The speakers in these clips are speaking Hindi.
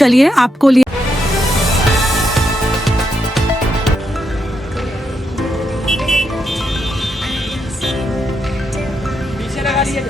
चलिए आपको लिए पीछे लगा लिए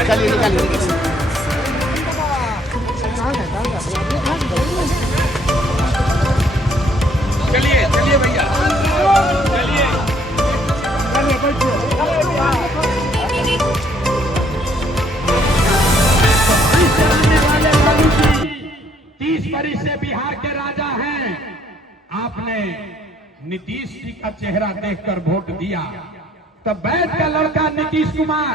चलिए निकालिए। चलिए चलिए भैया चलिए 30 बरिस से बिहार के राजा हैं। आपने नीतीश जी का चेहरा देखकर वोट दिया, तब बैठ का लड़का नीतीश कुमार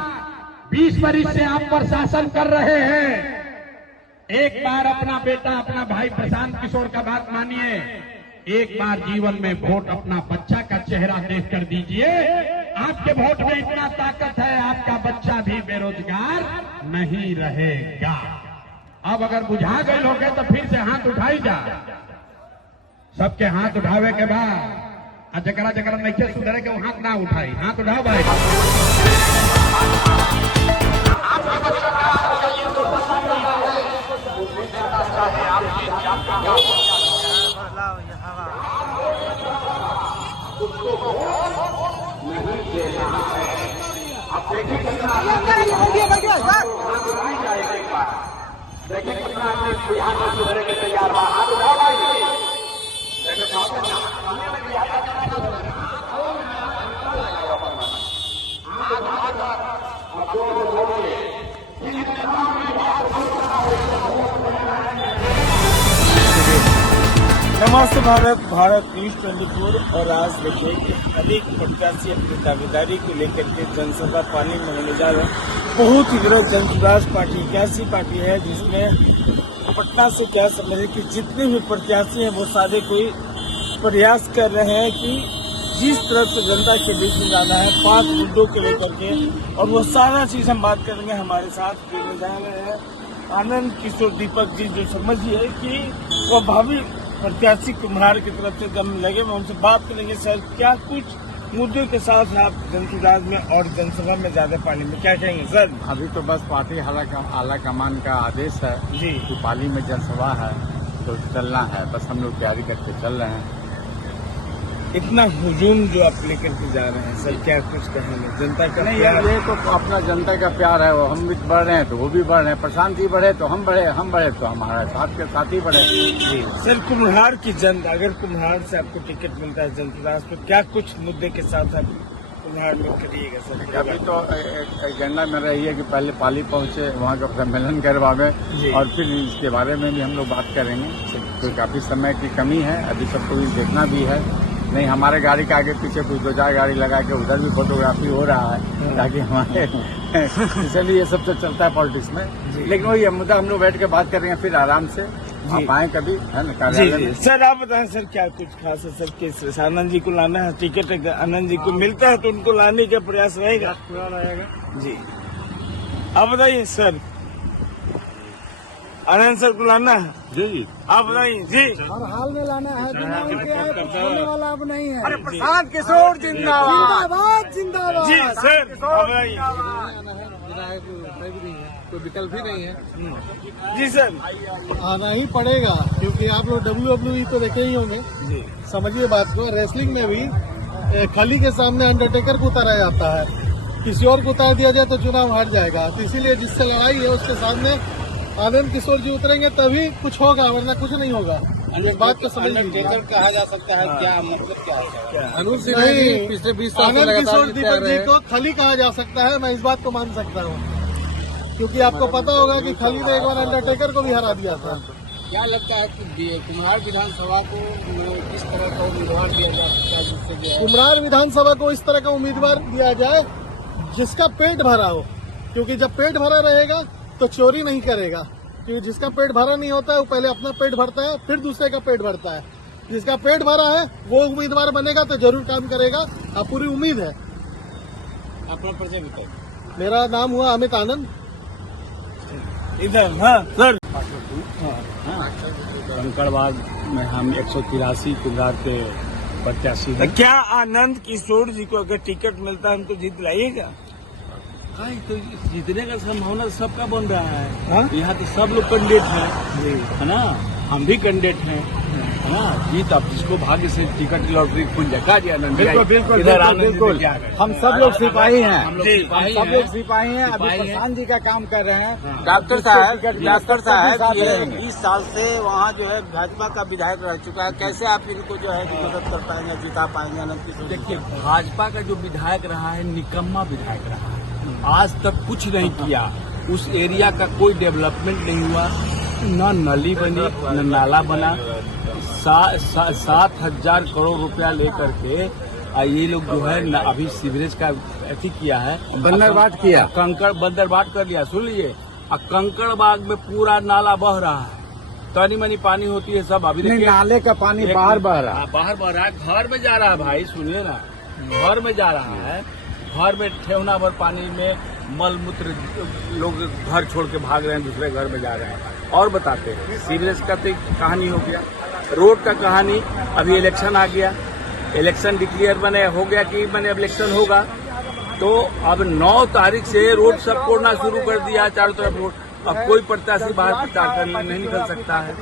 20 बरिस से आप पर शासन कर रहे हैं। एक बार अपना बेटा अपना भाई प्रशांत किशोर का बात मानिए, एक बार जीवन में वोट अपना बच्चा का चेहरा देखकर दीजिए। आपके वोट में इतना ताकत है, आपका बच्चा भी बेरोजगार नहीं रहेगा। अब अगर बुझा गए लोग तो फिर से हाथ उठाई जा। सबके हाथ उठावे के बाद जकरा जकरा नहीं सुधरे के वो हाथ ना उठाई। हाथ उठाओ भाई। देखिए कितना बिहार में सुधरे के तैयार बा। हाथ उठाओ भाई। नमस्ते भारत, भारत न्यूज 24। और आज देखिए कि अनेक प्रत्याशी अपनी दावेदारी को लेकर के जनसभा पाली में होने जा रहे हैं। बहुत ही बड़ा जनसुराज पार्टी एक ऐसी पार्टी है जिसमें पटना से क्या समझ है कि जितने भी प्रत्याशी हैं वो सारे कोई प्रयास कर रहे हैं कि जिस तरह से जनता के बीच में जाना है 5 मुद्दों को लेकर के, और वो सारा चीज हम बात करेंगे। हमारे साथ जुड़ने जा रहे हैं आनंद किशोर दीपक जी, जो समझिए कि वो भावी प्रत्याशी कुम्हार की तरफ से दम लगे। मैं उनसे बात करेंगे सर क्या कुछ मुद्दों के साथ आप जनसुराज में और जनसभा में ज्यादा पाली में क्या कहेंगे सर? अभी तो बस पार्टी आला कमान का आदेश है जी कि पाली में जनसभा है तो चलना है। बस हम लोग तैयारी करके चल रहे हैं। इतना हुजूम जो आप लेकर के जा रहे हैं सर, क्या कुछ कहेंगे? जनता का नहीं प्यार ये तो अपना जनता का प्यार है। वो हम भी बढ़ रहे हैं तो वो भी बढ़ रहे हैं। प्रशांत जी बढ़े तो हम बढ़े तो हमारा साथ के साथ ही बढ़े। जी सर, कुम्हार की जनता, अगर कुम्हार से आपको टिकट मिलता है जनसुराज तो क्या कुछ मुद्दे के साथ आप कुम्हार में करिएगा सर? अभी तो एजेंडा में रही है कि पहले पाली पहुंचे, वहाँ का सम्मेलन करवावे और फिर इसके बारे में भी हम लोग बात करेंगे। तो काफी समय की कमी है, अभी सबको भी देखना भी है। नहीं हमारे गाड़ी के आगे पीछे कुछ 2-4 गाड़ी लगा के उधर भी फोटोग्राफी हो रहा है ताकि हमारे इसलिए ये सब तो चलता है पॉलिटिक्स में। लेकिन वही मुद्दा हम लोग बैठ के बात करेंगे फिर आराम से। आप आए कभी है ना कार्यालय में। सर आप बताएं सर क्या कुछ खास है सर? किस आनंद जी को लाना है? टिकट आनंद जी को मिलता है तो उनको लाने का प्रयास रहेगा पूरा रहेगा जी। आप बताइए सर, आनंद सर को लाना है? जी आप बताइए जी। हर हाल में लाना है, बिना उनके आए कुछ होने वाला अब नहीं है। अरे प्रशांत किशोर जिंदाबाद जिंदाबाद जी सर, आप बताइए कोई विकल्प ही नहीं है। जी सर। आना ही पड़ेगा क्योंकि आप लोग WWE तो देखे ही होंगे। जी समझिए बात को, रेसलिंग में भी खली के सामने अंडरटेकर को उतारा जाता है, किसी और को उतार दिया जाए तो चुनाव हार जाएगा। तो इसीलिए जिससे लड़ाई है उसके सामने आनंद किशोर जी उतरेंगे तभी कुछ होगा, वरना कुछ नहीं होगा। इस बात को समझ लीजिए। कहा जा सकता है क्या मतलब क्या है? अनुज सिंह जी पिछले 20 साल से आनंद किशोर दीपक जी को खली कहा जा सकता है। मैं इस बात को मान सकता हूँ क्योंकि आपको पता होगा कि खली ने एक बार अंडरटेकर को भी हरा दिया था। क्या लगता है कि कुम्हार विधानसभा को किस तरह का उम्मीदवार दिया जा सकता है जिससे कुम्हार विधानसभा को इस तरह का उम्मीदवार दिया जाए जिसका पेट भरा हो, क्योंकि जब पेट भरा रहेगा तो चोरी नहीं करेगा। क्योंकि जिसका पेट भरा नहीं होता है वो पहले अपना पेट भरता है फिर दूसरे का पेट भरता है। जिसका पेट भरा है वो उम्मीदवार बनेगा तो जरूर काम करेगा, अब पूरी उम्मीद है। अपना परिचय बताइए। मेरा नाम हुआ अमित आनंद। इधर हाँ सर। कंकड़बाग में हम 183 कुमार के प्रत्याशी तो क्या आनंद किशोर जी को अगर टिकट मिलता है हमको जीत लाइएगा? तो जीतने का संभावना सबका बन रहा है। हाँ? यहाँ तो सब लोग कैंडिडेट हैं, है ना, हम भी कैंडिडेट हैं, है ना। जीत अब जिसको भाग्य से टिकट लॉटरी खुल जाएगा जी आनंद। बिल्कुल इधर बिल्कुल। हम सब लोग सिपाही हैं, हम लोग सिपाही हैं। अभी सिपाही हैं। प्रधान जी का काम कर रहे हैं। डॉक्टर साहब ये 20 साल से वहाँ जो है भाजपा का विधायक रह चुका है, कैसे आप इनको जो है मदद कर पाएंगे, जिता पाएंगे आनंद किशोर? देखिए, भाजपा का जो विधायक रहा है निकम्मा विधायक रहा है, आज तक कुछ नहीं किया। उस एरिया का कोई डेवलपमेंट नहीं हुआ, न नली बनी न नाला बना। 7,000 करोड़ रुपया लेकर के ये लोग जो है अभी सीवरेज का अथी किया है, बंदरबाट किया, कंकड़ बंदरबाट कर लिया। सुन लीजिए, कंकड़बाग में पूरा नाला बह रहा है, तनी मनी पानी होती है सब। अभी देखिए नाले का पानी बाहर बह रहा है, बाहर बह रहा है, घर में जा रहा है। भाई सुनिए ना, घर में जा रहा है, घर में ठेवना भर पानी में मल मूत्र, लोग घर छोड़ के भाग रहे हैं, दूसरे घर में जा रहे हैं। और बताते हैं सीवरेज का तो कहानी हो गया, रोड का कहानी। अभी इलेक्शन आ गया, इलेक्शन डिक्लेयर बने हो गया कि मैंने इलेक्शन होगा, तो अब 9 तारीख से रोड सब तोड़ना शुरू कर दिया, चारों तरफ रोड। अब कोई प्रत्याशी बाहर प्रचार करने नहीं निकल सकता है।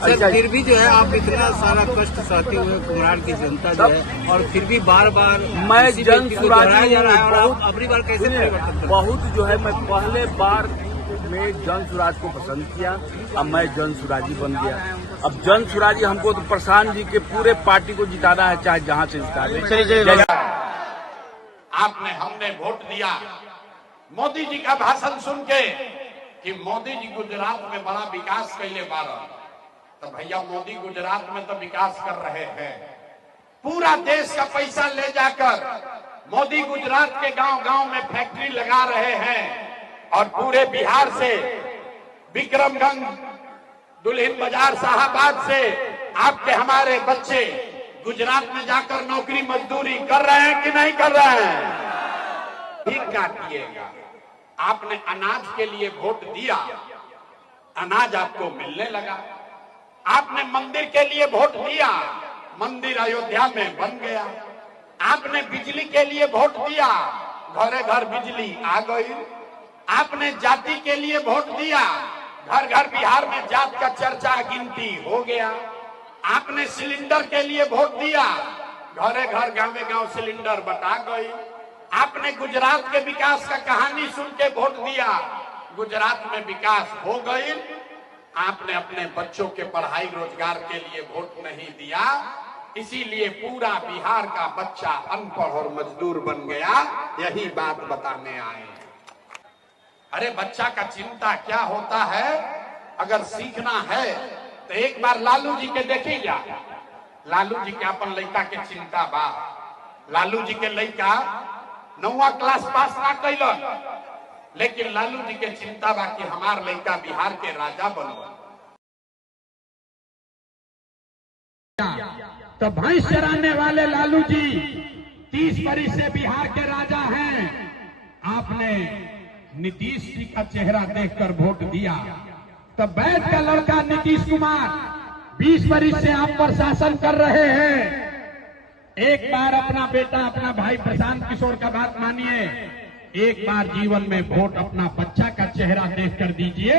सर फिर भी जो है आप इतना सारा कष्ट सहते हुए कुम्हार की जनता जो है, और फिर भी बार बार मैं जन सुराजी जा रहा है, और बहुत- आप अगली बार कैसे परिवर्तन करेंगे? बहुत जो है, मैं पहले बार में जन सुराज को पसंद किया, अब मैं जन सुराजी बन गया। अब जन सुराजी हमको तो प्रशांत जी के पूरे पार्टी को जिताना है, चाहे जहां से जिता दे। आपने हमने वोट दिया मोदी जी का भाषण सुन के कि मोदी जी गुजरात में बड़ा विकास कैले बारह, तो भैया मोदी गुजरात में तो विकास कर रहे हैं। पूरा देश का पैसा ले जाकर मोदी गुजरात के गांव-गांव में फैक्ट्री लगा रहे हैं, और पूरे बिहार से विक्रमगंज, दुल्हिन बाजार, शाहाबाद से आपके हमारे बच्चे गुजरात में जाकर नौकरी मजदूरी कर रहे हैं कि नहीं कर रहे हैं? ठीक काटिएगा। आपने अनाज के लिए वोट दिया, अनाज आपको मिलने लगा। आपने मंदिर के लिए वोट दिया, मंदिर अयोध्या में बन गया। आपने बिजली के लिए वोट दिया, घरे घर बिजली आ गई। आपने जाति के लिए वोट दिया, घर घर बिहार में जात का चर्चा गिनती हो गया। आपने सिलेंडर के लिए वोट दिया, घरे घर गांव गांव सिलेंडर बटा गई। आपने गुजरात के विकास का कहानी सुन के वोट दिया, गुजरात में विकास हो गई। आपने अपने बच्चों के पढ़ाई रोजगार के लिए वोट नहीं दिया, इसीलिए पूरा बिहार का बच्चा अनपढ़ और मजदूर बन गया। यही बात बताने आए। अरे बच्चा का चिंता क्या होता है, अगर सीखना है तो एक बार लालू जी के देखी जा। लालू जी के अपन लड़का के चिंता बा। लालू जी के लड़का 9वीं क्लास पास ना कैलन, लेकिन लालू जी के चिंता बा कि हमार लड़का बिहार के राजा बनो। तो भैंस चराने वाले लालू जी 30 बरिस से बिहार के राजा हैं। आपने नीतीश जी का चेहरा देखकर वोट दिया, तो बैठ का लड़का नीतीश कुमार 20 बरिस से आप पर शासन कर रहे हैं। एक बार अपना बेटा, अपना भाई प्रशांत किशोर का बात मानिए, एक बार जीवन में वोट अपना बच्चा का चेहरा देखकर दीजिए।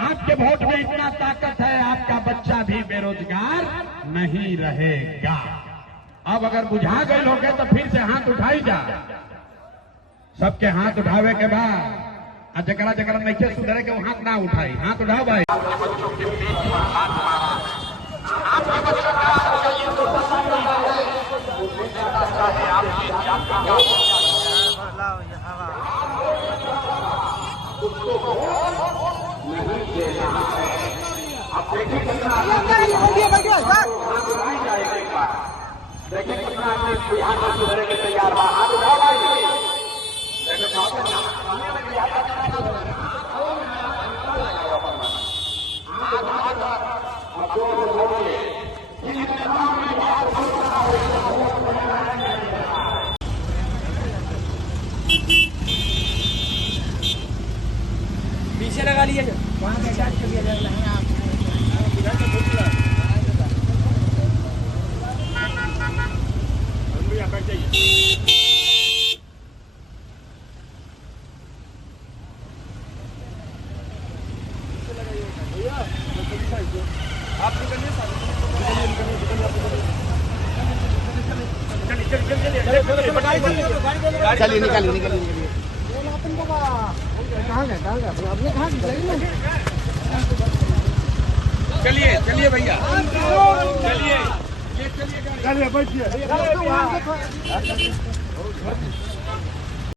आपके वोट में इतना ताकत है, आपका बच्चा भी बेरोजगार नहीं रहेगा। अब अगर बुझा गए लोग तो फिर से हाथ उठाई जा। सबके हाथ उठावे के बाद जकरा जकरा नहीं सुधरे के वो हाथ ना उठाई। हाथ उठाओ भाई। आपके बच्चों के पेट पर हाथ मारा, आपके बच्चों का देखिए कितना सुधरे के तैयार बा। हाथ उठाओ भाई। अब चलिए निकालिए। चलिए भैया, चलिए।